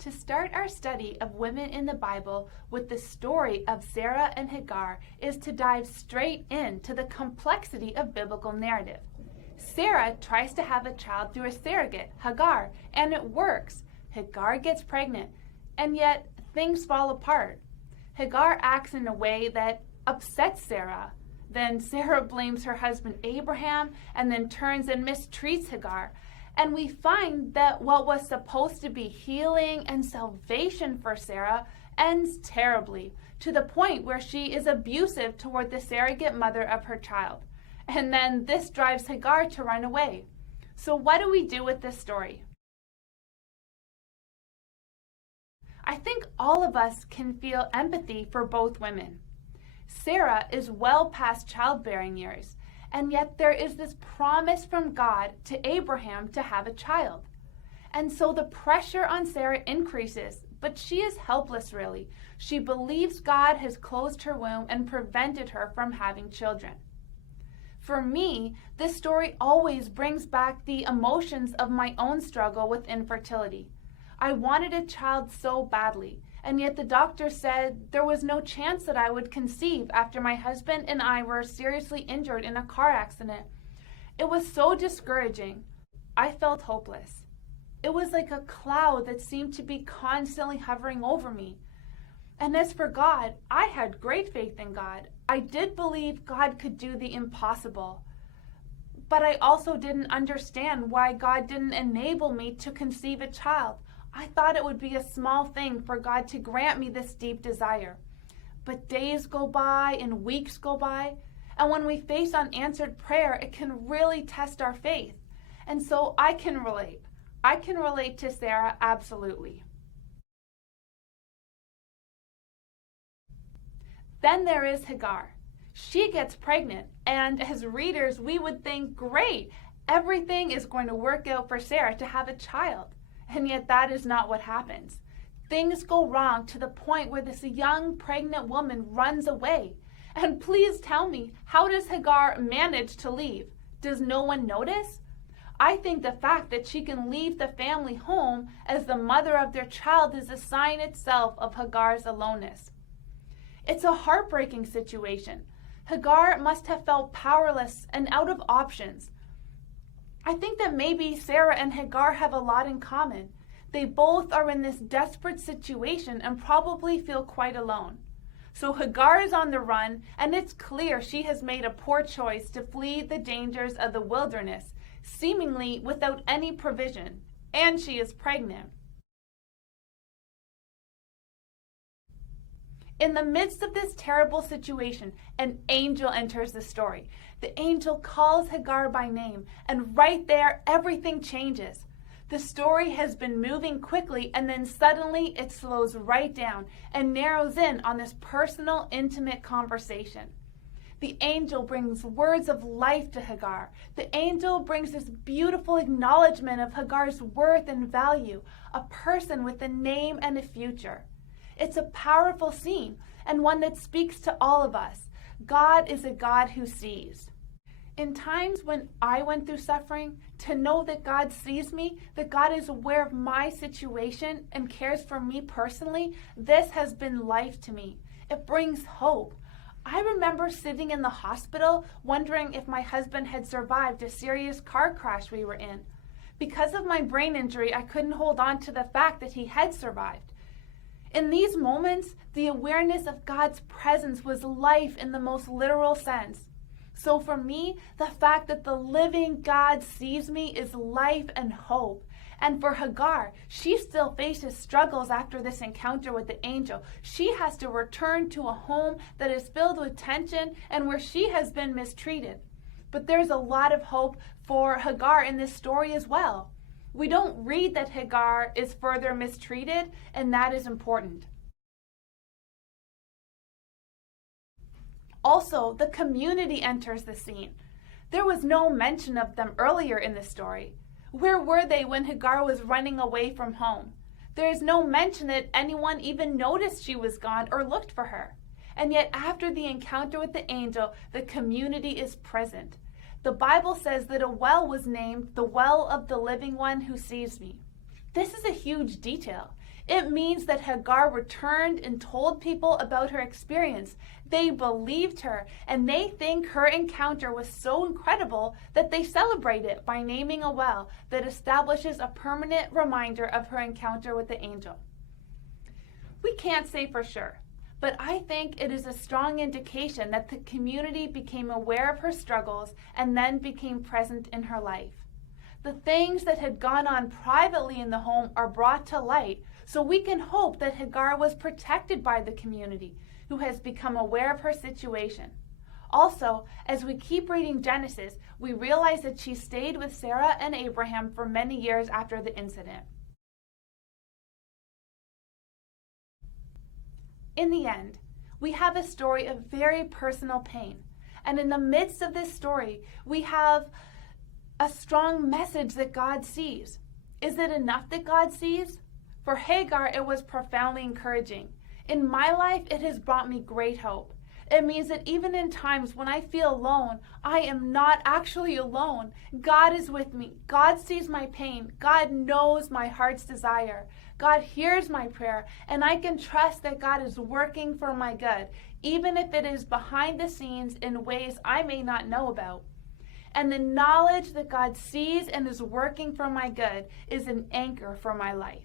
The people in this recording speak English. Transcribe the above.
To start our study of women in the Bible with the story of Sarah and Hagar is to dive straight into the complexity of biblical narrative. Sarah tries to have a child through a surrogate, Hagar, and it works. Hagar gets pregnant, and yet things fall apart. Hagar acts in a way that upsets Sarah. Then Sarah blames her husband Abraham and then turns and mistreats Hagar. And we find that what was supposed to be healing and salvation for Sarah ends terribly, to the point where she is abusive toward the surrogate mother of her child. And then this drives Hagar to run away. So what do we do with this story? I think all of us can feel empathy for both women. Sarah is well past childbearing years, and yet there is this promise from God to Abraham to have a child. And so the pressure on Sarah increases, but she is helpless really. She believes God has closed her womb and prevented her from having children. For me, this story always brings back the emotions of my own struggle with infertility. I wanted a child so badly, and yet the doctor said there was no chance that I would conceive after my husband and I were seriously injured in a car accident. It was so discouraging. I felt hopeless. It was like a cloud that seemed to be constantly hovering over me. And as for God, I had great faith in God. I did believe God could do the impossible. But I also didn't understand why God didn't enable me to conceive a child. I thought it would be a small thing for God to grant me this deep desire. But days go by and weeks go by, and when we face unanswered prayer, it can really test our faith. And so I can relate. I can relate to Sarah absolutely. Then there is Hagar. She gets pregnant, and as readers, we would think, great, everything is going to work out for Sarah to have a child. And yet that is not what happens. Things go wrong to the point where this young pregnant woman runs away. And please tell me, how does Hagar manage to leave? Does no one notice? I think the fact that she can leave the family home as the mother of their child is a sign itself of Hagar's aloneness. It's a heartbreaking situation. Hagar must have felt powerless and out of options. I think that maybe Sarah and Hagar have a lot in common. They both are in this desperate situation and probably feel quite alone. So Hagar is on the run, and it's clear she has made a poor choice to flee the dangers of the wilderness, seemingly without any provision, and she is pregnant. In the midst of this terrible situation, an angel enters the story. The angel calls Hagar by name, and right there, everything changes. The story has been moving quickly, and then suddenly it slows right down and narrows in on this personal, intimate conversation. The angel brings words of life to Hagar. The angel brings this beautiful acknowledgement of Hagar's worth and value, a person with a name and a future. It's a powerful scene, and one that speaks to all of us. God is a God who sees. In times when I went through suffering, to know that God sees me, that God is aware of my situation and cares for me personally, this has been life to me. It brings hope. I remember sitting in the hospital wondering if my husband had survived a serious car crash we were in. Because of my brain injury, I couldn't hold on to the fact that he had survived. In these moments, the awareness of God's presence was life in the most literal sense. So for me, the fact that the living God sees me is life and hope. And for Hagar, she still faces struggles after this encounter with the angel. She has to return to a home that is filled with tension and where she has been mistreated. But there's a lot of hope for Hagar in this story as well. We don't read that Hagar is further mistreated, and that is important. Also, the community enters the scene. There was no mention of them earlier in the story. Where were they when Hagar was running away from home? There is no mention that anyone even noticed she was gone or looked for her. And yet after the encounter with the angel, the community is present. The Bible says that a well was named the well of the living one who sees me. This is a huge detail. It means that Hagar returned and told people about her experience. They believed her, and they think her encounter was so incredible that they celebrate it by naming a well that establishes a permanent reminder of her encounter with the angel. We can't say for sure, but I think it is a strong indication that the community became aware of her struggles and then became present in her life. The things that had gone on privately in the home are brought to light, so we can hope that Hagar was protected by the community, who has become aware of her situation. Also, as we keep reading Genesis, we realize that she stayed with Sarah and Abraham for many years after the incident. In the end, we have a story of very personal pain. And in the midst of this story, we have a strong message that God sees. Is it enough that God sees? For Hagar, it was profoundly encouraging. In my life, it has brought me great hope. It means that even in times when I feel alone, I am not actually alone. God is with me. God sees my pain. God knows my heart's desire. God hears my prayer, and I can trust that God is working for my good, even if it is behind the scenes in ways I may not know about. And the knowledge that God sees and is working for my good is an anchor for my life.